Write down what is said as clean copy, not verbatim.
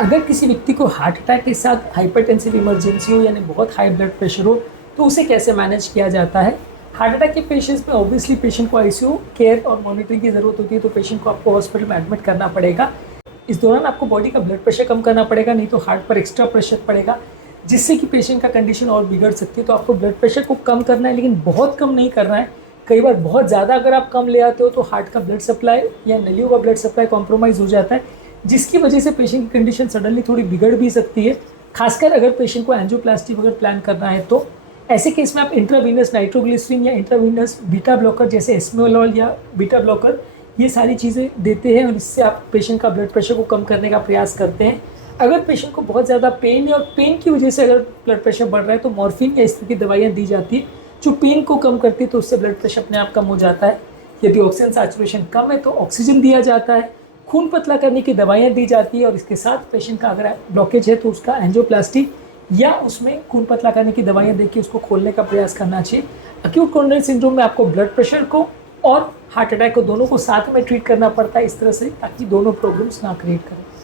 अगर किसी व्यक्ति को हार्ट अटैक के साथ हाइपरटेंसिव इमरजेंसी हो यानी बहुत हाई ब्लड प्रेशर हो तो उसे कैसे मैनेज किया जाता है। हार्ट अटैक के पेशेंट्स में ऑब्वियसली पेशेंट को आईसीयू केयर और मॉनिटरिंग की ज़रूरत होती है, तो पेशेंट को आपको हॉस्पिटल में एडमिट करना पड़ेगा। इस दौरान आपको बॉडी का ब्लड प्रेशर कम करना पड़ेगा, नहीं तो हार्ट पर एक्स्ट्रा प्रेशर पड़ेगा जिससे कि पेशेंट का कंडीशन और बिगड़ सकती है। तो आपको ब्लड प्रेशर को कम करना है, लेकिन बहुत कम नहीं करना है। कई बार बहुत ज़्यादा अगर आप कम ले आते हो तो हार्ट का ब्लड सप्लाई या नलियों का ब्लड सप्लाई कॉम्प्रोमाइज़ हो जाता है, जिसकी वजह से पेशेंट की कंडीशन सडनली थोड़ी बिगड़ भी सकती है। खासकर अगर पेशेंट को एंजियोप्लास्टी वगैरह प्लान करना है तो ऐसे केस में आप इंट्रावीनस नाइट्रोग्लिसरीन या इंट्रावीनस बीटा ब्लॉकर जैसे एस्मोलॉल या बीटा ब्लॉकर ये सारी चीज़ें देते हैं और इससे आप पेशेंट का ब्लड प्रेशर को कम करने का प्रयास करते हैं। अगर पेशेंट को बहुत ज़्यादा पेन है और पेन की वजह से अगर ब्लड प्रेशर बढ़ रहा है तो मॉर्फिन या इस तरह की दवाइयाँ दी जाती है जो पेन को कम करती है, तो उससे ब्लड प्रेशर अपने आप कम हो जाता है। यदि ऑक्सीजन सैचुरेशन कम है तो ऑक्सीजन दिया जाता है, खून पतला करने की दवाइयाँ दी जाती है और इसके साथ पेशेंट का अगर ब्लॉकेज है तो उसका एंजियोप्लास्टी या उसमें खून पतला करने की दवाइयाँ देकर उसको खोलने का प्रयास करना चाहिए। अक्यूट कोरोनरी सिंड्रोम में आपको ब्लड प्रेशर को और हार्ट अटैक को दोनों को साथ में ट्रीट करना पड़ता है इस तरह से, ताकि दोनों प्रॉब्लम्स ना क्रिएट करें।